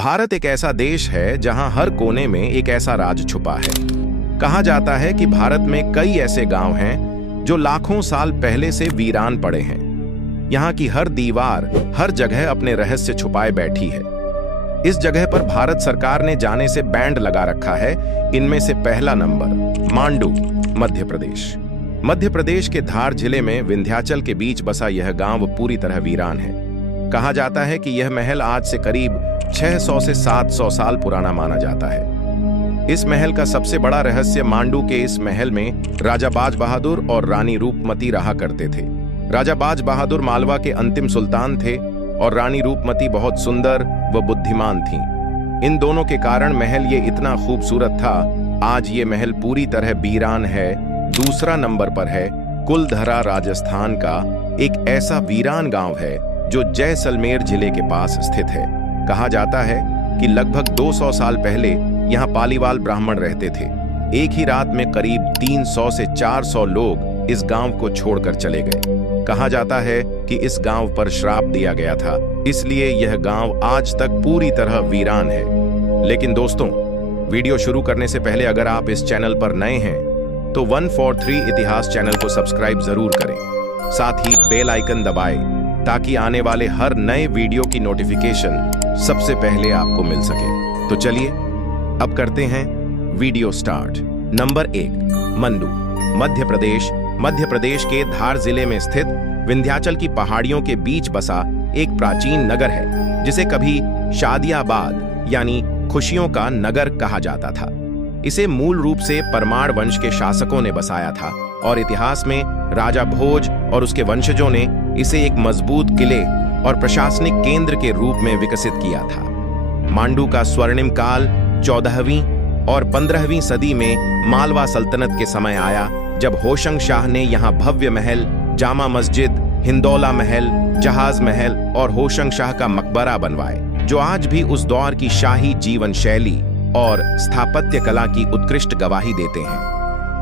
भारत एक ऐसा देश है जहां हर कोने में एक ऐसा राज छुपा है। कहा जाता है कि भारत में कई ऐसे गांव हैं जो लाखों साल पहले से वीरान पड़े हैं। यहाँ की हर दीवार, हर जगह अपने रहस्य छुपाए बैठी है। इस जगह पर भारत सरकार ने जाने से बैंड लगा रखा है। इनमें से पहला नंबर मांडू, मध्य प्रदेश। मध्य प्रदेश के धार जिले में विंध्याचल के बीच बसा यह गांव पूरी तरह वीरान है। कहा जाता है कि यह महल आज से करीब 600 से 700 साल पुराना माना जाता है। इस महल का सबसे बड़ा रहस्य मांडू के इस महल में राजा बाज बहादुर और रानी रूपमती रहा करते थे। राजा बाज बहादुर मालवा के अंतिम सुल्तान थे और रानी रूपमती बहुत सुंदर व बुद्धिमान थीं। इन दोनों के कारण महल ये इतना खूबसूरत था। आज ये महल पूरी तरह वीरान है। दूसरा नंबर पर है कुलधरा, राजस्थान का एक ऐसा वीरान गांव है जो जैसलमेर जिले के पास स्थित है। कहा जाता है कि लगभग 200 साल पहले यहाँ पालीवाल ब्राह्मण रहते थे। एक ही रात में करीब 300 से 400 लोग इस गांव को छोड़कर चले गए। कहा जाता है कि इस गांव पर श्राप दिया गया था, इसलिए यह गांव आज तक पूरी तरह वीरान है। लेकिन दोस्तों, वीडियो शुरू करने से पहले अगर आप इस चैनल पर नए हैं तो 143 इतिहास चैनल को सब्सक्राइब जरूर करें। साथ ही बेल आइकन दबाएं ताकि आने वाले हर नए वीडियो की नोटिफिकेशन सबसे पहले आपको मिल सके। तो चलिए अब करते हैं video start. Number 1, mandu, Madhya Pradesh. Madhya Pradesh के धार जिले में स्थित विंध्याचल की पहाड़ियों के बीच बसा एक प्राचीन नगर है जिसे कभी शादियाबाद यानी खुशियों का नगर कहा जाता था। इसे मूल रूप से परमार वंश के शासकों ने बसाया था और इतिहास में राजा भोज और उसके वंशजों ने इसे एक मजबूत किले और प्रशासनिक केंद्र के रूप में विकसित किया था। मांडू का स्वर्णिम काल 14वीं और 15वीं सदी में मालवा सल्तनत के समय आया, जब होशंग शाह ने यहाँ भव्य महल, जामा मस्जिद, हिंदौला महल, जहाज महल और होशंग शाह का मकबरा बनवाए, जो आज भी उस दौर की शाही जीवन शैली और स्थापत्य कला की उत्कृष्ट गवाही देते हैं।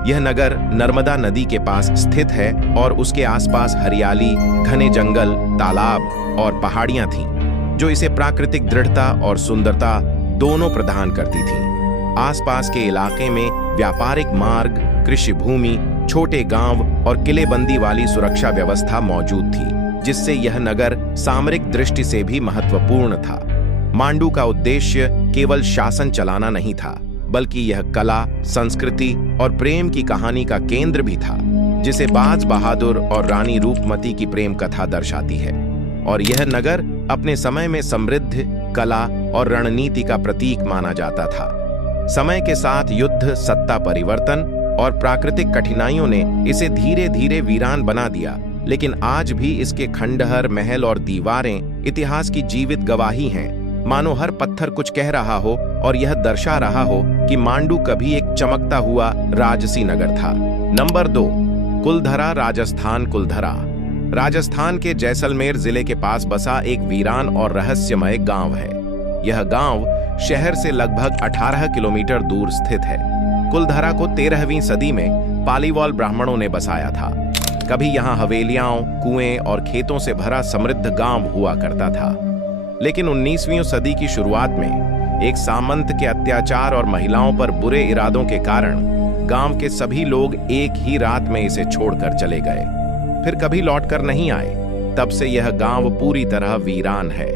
यह नगर नर्मदा नदी के पास स्थित है और उसके आसपास हरियाली, घने जंगल, तालाब और पहाड़ियां थीं, जो इसे प्राकृतिक दृढ़ता और सुंदरता दोनों प्रदान करती थीं। आसपास के इलाके में व्यापारिक मार्ग, कृषि भूमि, छोटे गांव और किलेबंदी वाली सुरक्षा व्यवस्था मौजूद थी, जिससे यह नगर सामरिक दृष्टि से भी महत्वपूर्ण था। मांडू का उद्देश्य केवल शासन चलाना नहीं था, बल्कि यह कला, संस्कृति और प्रेम की कहानी का केंद्र भी था, जिसे बाज बहादुर और रानी रूपमती की प्रेम कथा दर्शाती है। और यह नगर अपने समय में समृद्ध कला और रणनीति का प्रतीक माना जाता था। समय के साथ युद्ध, सत्ता परिवर्तन और प्राकृतिक कठिनाइयों ने इसे धीरे धीरे वीरान बना दिया, लेकिन आज भी इसके खंडहर, महल और दीवारें इतिहास की जीवित गवाही हैं। मानो हर पत्थर कुछ कह रहा हो और यह दर्शा रहा हो कि मांडू कभी एक चमकता हुआ राजसी नगर था। नंबर 2, कुलधरा, राजस्थान। कुलधरा राजस्थान के जैसलमेर जिले के पास बसा एक वीरान और रहस्यमय गांव है। यह गांव शहर से लगभग 18 किलोमीटर दूर स्थित है। कुलधरा को 13वीं सदी में पालीवाल ब्राह्मणों ने बसाया था। कभी यहाँ हवेलियां, कुएं और खेतों से भरा समृद्ध गांव हुआ करता था। लेकिन 19वीं सदी की शुरुआत में एक सामंत के अत्याचार और महिलाओं पर बुरे इरादों के कारण गांव के सभी लोग एक ही रात में इसे छोड़कर चले गए, फिर कभी लौटकर नहीं आए। तब से यह गांव पूरी तरह वीरान है।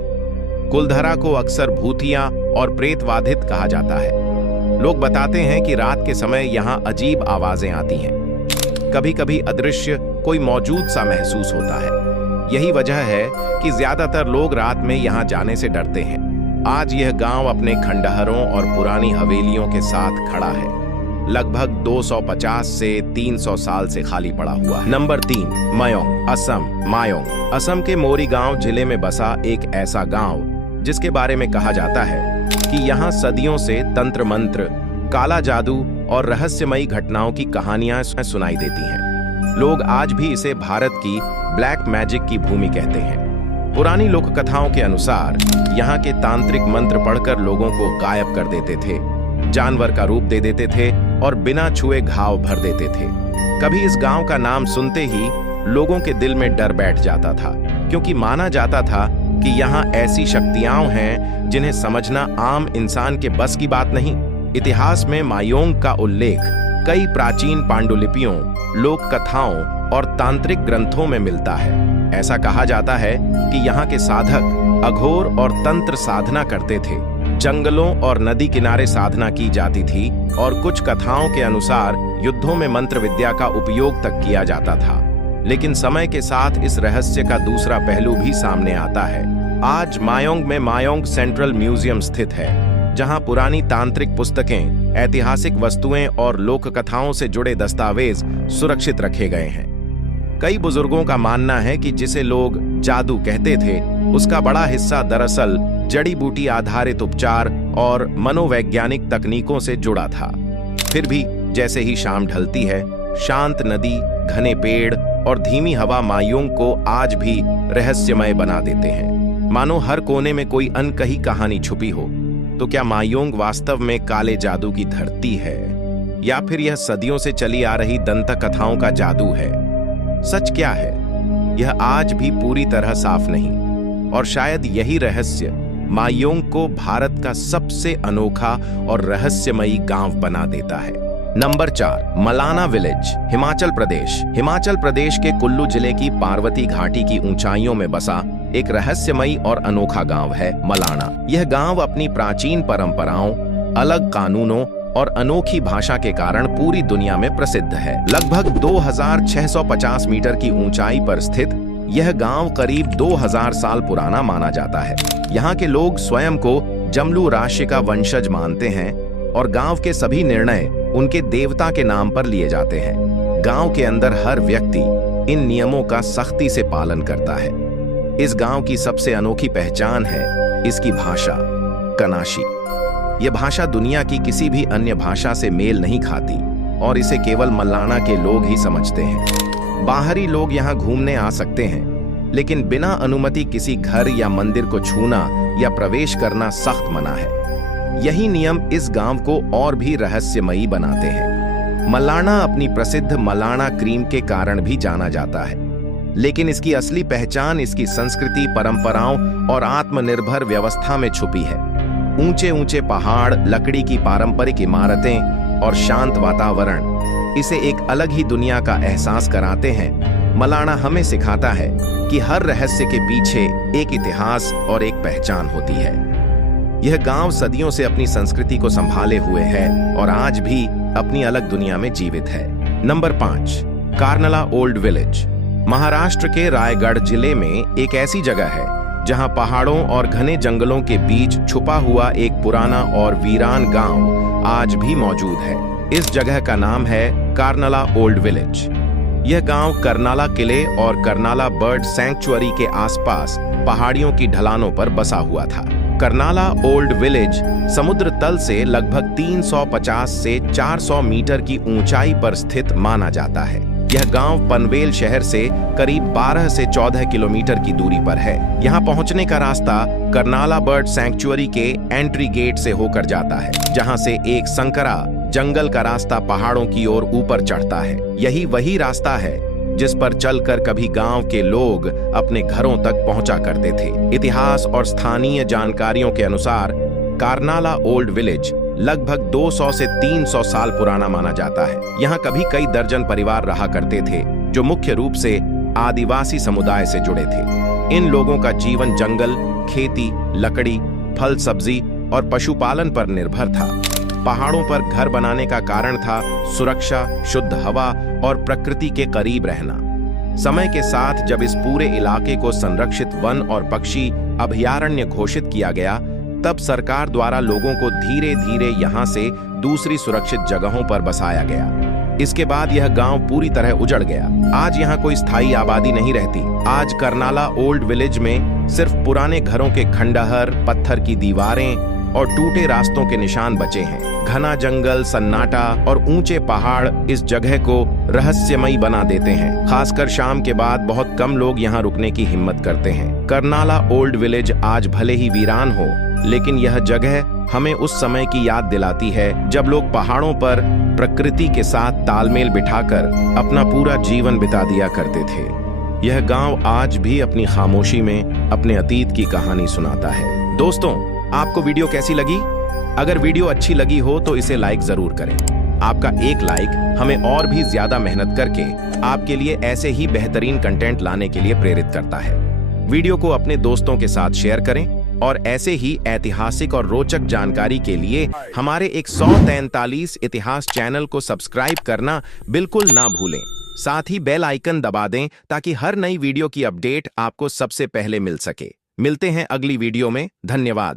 कुलधरा को अक्सर भूतिया और प्रेतवाधित कहा जाता है। लोग बताते हैं कि रात के समय यहाँ अजीब आवाजें आती हैं। कभी कभी अदृश्य कोई मौजूद सा महसूस होता है। यही वजह है कि ज्यादातर लोग रात में यहाँ जाने से डरते हैं। आज यह गांव अपने खंडहरों और पुरानी हवेलियों के साथ खड़ा है, लगभग 250 से 300 साल से खाली पड़ा हुआ है। नंबर 3, मयोंग, असम। मायोंग असम के मोरीगांव जिले में बसा एक ऐसा गांव जिसके बारे में कहा जाता है कि यहाँ सदियों से तंत्र मंत्र, काला जादू और रहस्यमयी घटनाओं की कहानियां सुनाई देती हैं। लोग आज भी इसे भारत की ब्लैक मैजिक की भूमि कहते हैं। पुरानी लोक कथाओं के अनुसार यहाँ के तांत्रिक मंत्र पढ़कर लोगों को गायब कर देते थे, जानवर का रूप दे देते थे और बिना छुए घाव भर देते थे। कभी इस गांव का नाम सुनते ही लोगों के दिल में डर बैठ जाता था, क्योंकि माना जाता था कि यहाँ ऐसी शक्तियां हैं जिन्हें समझना आम इंसान के बस की बात नहीं। इतिहास में मायोंग का उल्लेख कई प्राचीन पांडुलिपियों, लोक कथाओं और तांत्रिक ग्रंथों में मिलता है। ऐसा कहा जाता है कि यहाँ के साधक अघोर और तंत्र साधना करते थे। जंगलों और नदी किनारे साधना की जाती थी और कुछ कथाओं के अनुसार युद्धों में मंत्र विद्या का उपयोग तक किया जाता था। लेकिन समय के साथ इस रहस्य का दूसरा पहलू भी सामने आता है। आज मायोंग में मायोंग सेंट्रल म्यूजियम स्थित है, जहां पुरानी तांत्रिक पुस्तकें, ऐतिहासिक वस्तुएं और लोक कथाओं से जुड़े दस्तावेज सुरक्षित रखे गए हैं। कई बुजुर्गों का मानना है कि जिसे लोग जादू कहते थे, उसका बड़ा हिस्सा दरअसल जड़ी बूटी आधारित उपचार और मनोवैज्ञानिक तकनीकों से जुड़ा था। फिर भी जैसे ही शाम ढलती है, शांत नदी, घने पेड़ और धीमी हवा मायोंग को आज भी रहस्यमय बना देते हैं, मानो हर कोने में कोई अनकही कहानी छुपी हो। तो क्या मायोंग वास्तव में काले जादू की धरती है, या फिर यह सदियों से चली आ रही दंत कथाओं का जादू है? सच क्या है, यह आज भी पूरी तरह साफ नहीं, और शायद यही रहस्य मायोंग को भारत का सबसे अनोखा और रहस्यमयी गांव बना देता है। Number 4, Malana village, Himachal Pradesh. हिमाचल प्रदेश के कुल्लू जिले की पार्वती घाटी की ऊंचाइयों में बसा एक रहस्यमयी और अनोखा गांव है मलाना। यह गांव अपनी प्राचीन परंपराओं, अलग कानूनों और अनोखी भाषा के कारण पूरी दुनिया में प्रसिद्ध है। लगभग 2650 मीटर की ऊंचाई पर स्थित यह गांव करीब 2000 साल पुराना माना जाता है। यहाँ के लोग स्वयं को जमलू राशि का वंशज मानते हैं और गांव के सभी निर्णय उनके देवता के नाम पर लिए जाते हैं। गांव के अंदर हर व्यक्ति इन नियमों का सख्ती से पालन करता है। इस गांव की सबसे अनोखी पहचान है इसकी भाषा, कनाशी। यह भाषा दुनिया की किसी भी अन्य भाषा से मेल नहीं खाती और इसे केवल मलाना के लोग ही समझते हैं। बाहरी लोग यहाँ घूमने आ सकते हैं, लेकिन बिना अनुमति किसी घर या मंदिर को छूना या प्रवेश करना सख्त मना है। यही नियम इस गांव को और भी रहस्यमयी बनाते हैं। मलाना अपनी प्रसिद्ध मलाना क्रीम के कारण भी जाना जाता है, लेकिन इसकी असली पहचान इसकी संस्कृति, परंपराओं और आत्मनिर्भर व्यवस्था में छुपी है। ऊंचे ऊंचे पहाड़, लकड़ी की पारंपरिक इमारतें और शांत वातावरण इसे एक अलग ही दुनिया का एहसास कराते हैं। मलाना हमें सिखाता है कि हर रहस्य के पीछे एक इतिहास और एक पहचान होती है। यह गांव सदियों से अपनी संस्कृति को संभाले हुए है और आज भी अपनी अलग दुनिया में जीवित है। Number 5, Karnala old village. Maharashtra के रायगढ़ जिले में एक ऐसी जगह है जहां पहाड़ों और घने जंगलों के बीच छुपा हुआ एक पुराना और वीरान गांव आज भी मौजूद है। इस जगह का नाम है कार्नला ओल्ड विलेज। यह गांव कर्नाला किले और कर्नाला बर्ड सैंक्चुअरी के आसपास पहाड़ियों की ढलानों पर बसा हुआ था। कर्नाला ओल्ड विलेज समुद्र तल से लगभग 350 से 400 मीटर की ऊंचाई पर स्थित माना जाता है। यह गांव पनवेल शहर से करीब 12 से 14 किलोमीटर की दूरी पर है। यहां पहुंचने का रास्ता कर्नाला बर्ड सैंक्चुअरी के एंट्री गेट से होकर जाता है, जहां से एक संकरा जंगल का रास्ता पहाड़ों की ओर ऊपर चढ़ता है। यही वही रास्ता है जिस पर चलकर कभी गांव के लोग अपने घरों तक पहुंचा करते थे। इतिहास और स्थानीय जानकारियों के अनुसार कार्नाला ओल्ड विलेज लगभग 200 से 300 साल पुराना माना जाता है। यहाँ कभी कई दर्जन परिवार रहा करते थे, जो मुख्य रूप से आदिवासी समुदाय से जुड़े थे। इन लोगों का जीवन जंगल, खेती, लकड़ी, फल सब्जी और पशुपालन पर निर्भर था। पहाड़ों पर घर बनाने का कारण था सुरक्षा, शुद्ध हवा और प्रकृति के करीब रहना। समय के साथ जब इस पूरे इलाके को संरक्षित वन और पक्षी अभयारण्य घोषित किया गया, तब सरकार द्वारा लोगों को धीरे धीरे यहाँ से दूसरी सुरक्षित जगहों पर बसाया गया। इसके बाद यह गांव पूरी तरह उजड़ गया। आज यहाँ कोई स्थायी आबादी नहीं रहती। आज कर्नाला ओल्ड विलेज में सिर्फ पुराने घरों के खंडहर, पत्थर की दीवारें और टूटे रास्तों के निशान बचे हैं। घना जंगल, सन्नाटा और ऊंचे पहाड़ इस जगह को रहस्यमयी बना देते हैं। खासकर शाम के बाद बहुत कम लोग यहाँ रुकने की हिम्मत करते हैं। कर्नाला ओल्ड विलेज आज भले ही वीरान हो, लेकिन यह जगह हमें उस समय की याद दिलाती है जब लोग पहाड़ों पर प्रकृति के साथ तालमेल बिठाकर अपना पूरा जीवन बिता दिया करते थे। यह गांव आज भी अपनी खामोशी में अपने अतीत की कहानी सुनाता है। दोस्तों, आपको वीडियो कैसी लगी? अगर वीडियो अच्छी लगी हो तो इसे लाइक जरूर करें। आपका एक लाइक हमें और भी ज्यादा मेहनत करके आपके लिए ऐसे ही बेहतरीन कंटेंट लाने के लिए प्रेरित करता है। वीडियो को अपने दोस्तों के साथ शेयर करें और ऐसे ही ऐतिहासिक और रोचक जानकारी के लिए हमारे 143 इतिहास चैनल को सब्सक्राइब करना बिल्कुल ना भूलें। साथ ही बेल आइकन दबा दें ताकि हर नई वीडियो की अपडेट आपको सबसे पहले मिल सके। मिलते हैं अगली वीडियो में। धन्यवाद।